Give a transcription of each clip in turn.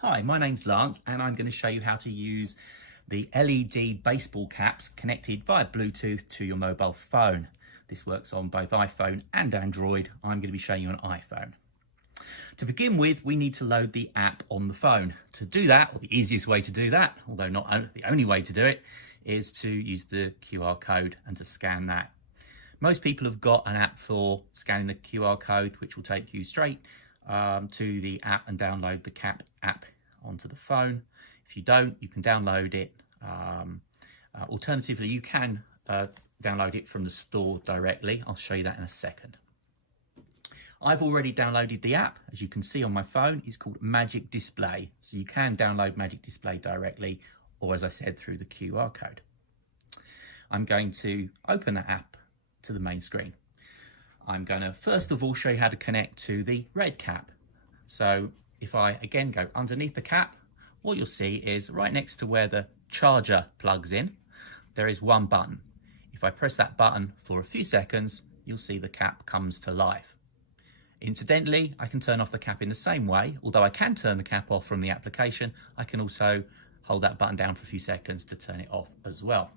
Hi, my name's Lance and I'm going to show you how to use the LED baseball caps connected via Bluetooth to your mobile phone. This works on both iPhone and Android. I'm going to be showing you an iPhone. To begin with, we need to load the app on the phone. To do that, or the easiest way to do that, although not the only way to do it, is to use the QR code and to scan that. Most people have got an app for scanning the QR code, which will take you straight to the app and download the CAP app onto the phone. If you don't, you can download it. Alternatively, you can download it from the store directly. I'll show you that in a second. I've already downloaded the app. As you can see on my phone, it's called Magic Display. So you can download Magic Display directly, or as I said, through the QR code. I'm going to open that app to the main screen. I'm going to first of all show you how to connect to the red cap. So if I again go underneath the cap, what you'll see is right next to where the charger plugs in, there is one button. If I press that button for a few seconds, you'll see the cap comes to life. Incidentally, I can turn off the cap in the same way. Although I can turn the cap off from the application, I can also hold that button down for a few seconds to turn it off as well.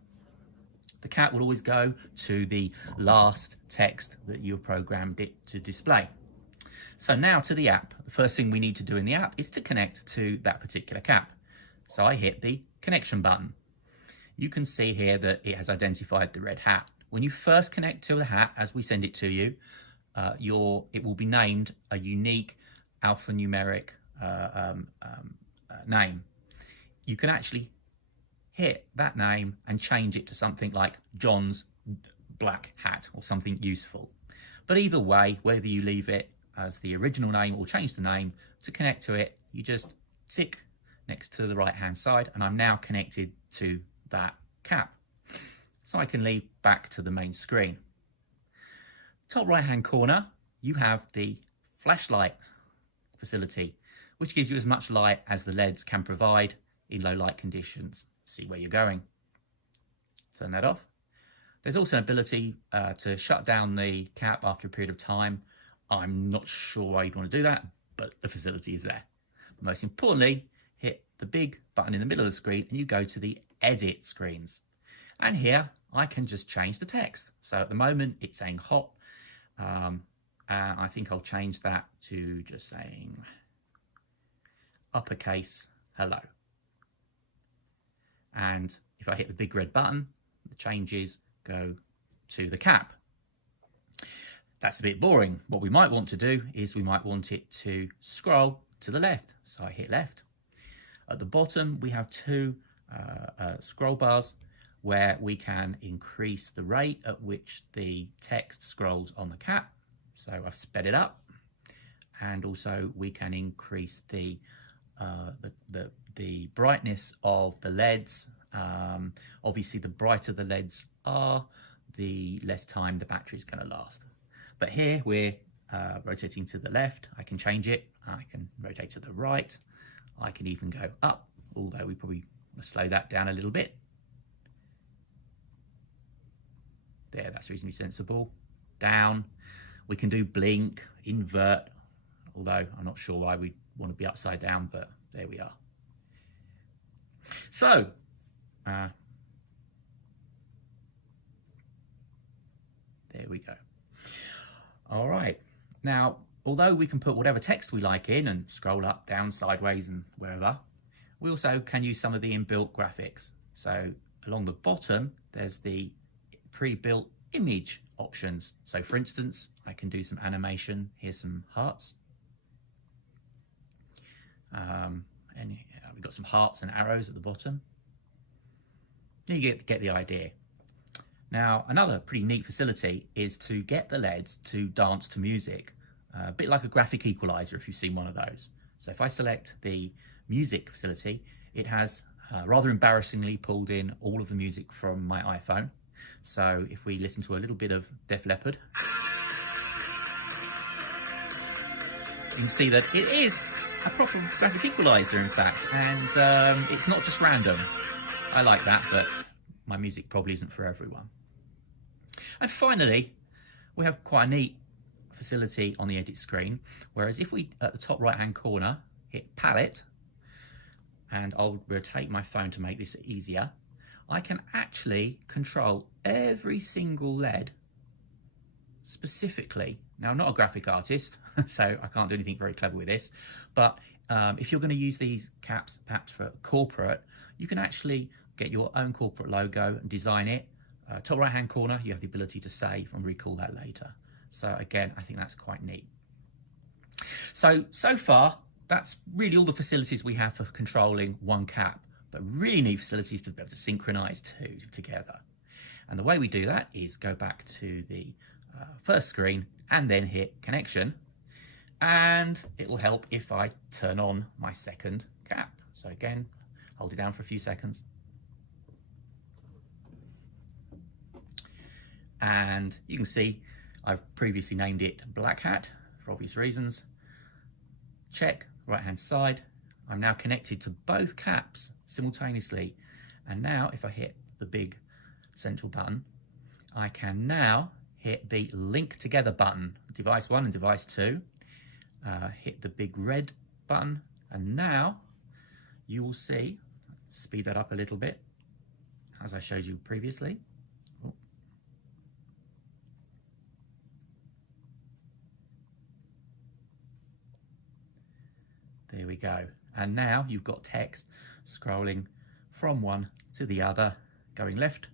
The cap will always go to the last text that you've programmed it to display. So now to the app. The first thing we need to do in the app is to connect to that particular cap. So I hit the connection button. You can see here that it has identified the red hat. When you first connect to the hat, as we send it to you, it will be named a unique alphanumeric name. You can actually hit that name and change it to something like John's black hat or something useful. But either way, whether you leave it as the original name or change the name, to connect to it, you just tick next to the right hand side, and I'm now connected to that cap. So I can leave back to the main screen. Top right hand corner, you have the flashlight facility, which gives you as much light as the LEDs can provide in low light conditions. See where you're going. Turn that off. There's also an ability to shut down the cap after a period of time. I'm not sure why you'd want to do that, but the facility is there. But most importantly, hit the big button in the middle of the screen and you go to the edit screens. And here I can just change the text. So at the moment it's saying hot. And I think I'll change that to just saying uppercase hello. And if I hit the big red button, the changes go to the cap. That's a bit boring. What we might want to do is we might want it to scroll to the left. So I hit left. At the bottom, we have two scroll bars where we can increase the rate at which the text scrolls on the cap. So I've sped it up. And also we can increase the brightness of the LEDs. Obviously, the brighter the LEDs are, the less time the battery is going to last. But here we're rotating to the left. I can change it. I can rotate to the right. I can even go up, although we probably want to slow that down a little bit. There, that's reasonably sensible. Down. We can do blink, invert, although I'm not sure why we want to be upside down, but there we are. So, there we go. All right. Now, although we can put whatever text we like in and scroll up, down, sideways, and wherever, we also can use some of the inbuilt graphics. So along the bottom, there's the pre-built image options. So for instance, I can do some animation. Here's some hearts. And we've got some hearts and arrows at the bottom. You get the idea. Now, another pretty neat facility is to get the LEDs to dance to music, a bit like a graphic equalizer if you've seen one of those. So if I select the music facility, it has rather embarrassingly pulled in all of the music from my iPhone. So if we listen to a little bit of Def Leppard, you can see that it is a proper graphic equalizer, in fact, and it's not just random. I like that, but my music probably isn't for everyone. And finally, we have quite a neat facility on the edit screen, whereas if we, at the top right hand corner, hit palette, and I'll rotate my phone to make this easier, I can actually control every single LED specifically. Now, I'm not a graphic artist, so I can't do anything very clever with this, but if you're going to use these caps perhaps for corporate, you can actually get your own corporate logo and design it. Top right hand corner, you have the ability to save and recall that later. So again, I think that's quite neat. So far, that's really all the facilities we have for controlling one cap, but really neat facilities to be able to synchronize two together. And the way we do that is go back to the first screen and then hit connection. And it will help if I turn on my second cap. So again, hold it down for a few seconds. And you can see I've previously named it Black Hat for obvious reasons. Check right hand side. I'm now connected to both caps simultaneously. And now if I hit the big central button, I can now hit the link together button, device 1 and device 2. Hit the big red button, and now you will see, speed that up a little bit, as I showed you previously. Oh. There we go. And now you've got text scrolling from one to the other, going left.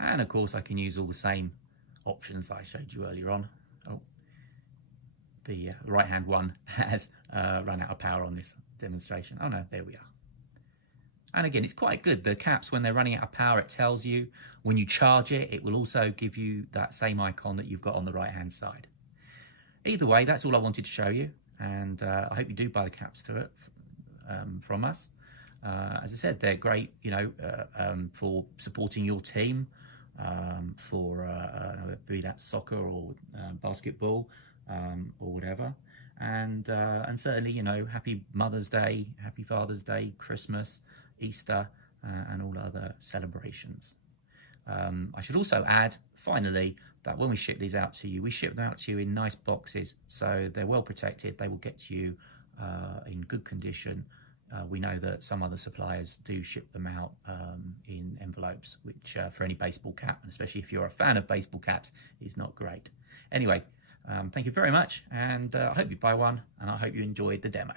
And of course I can use all the same options that I showed you earlier on. Oh. The right hand one has run out of power on this demonstration. Oh no, there we are. And again, it's quite good. The caps, when they're running out of power, it tells you. When you charge it, it will also give you that same icon that you've got on the right hand side. Either way, that's all I wanted to show you. And I hope you do buy the caps to it from us. As I said, they're great, you know, for supporting your team, be that soccer or basketball. Or whatever, and certainly, you know, happy Mother's Day, happy Father's Day, Christmas, Easter, and all other celebrations. I should also add, finally, that when we ship these out to you, we ship them out to you in nice boxes, so they're well protected. They will get to you in good condition. We know that some other suppliers do ship them out in envelopes, which for any baseball cap, and especially if you're a fan of baseball caps, is not great. Anyway, thank you very much, and I hope you buy one, and I hope you enjoyed the demo.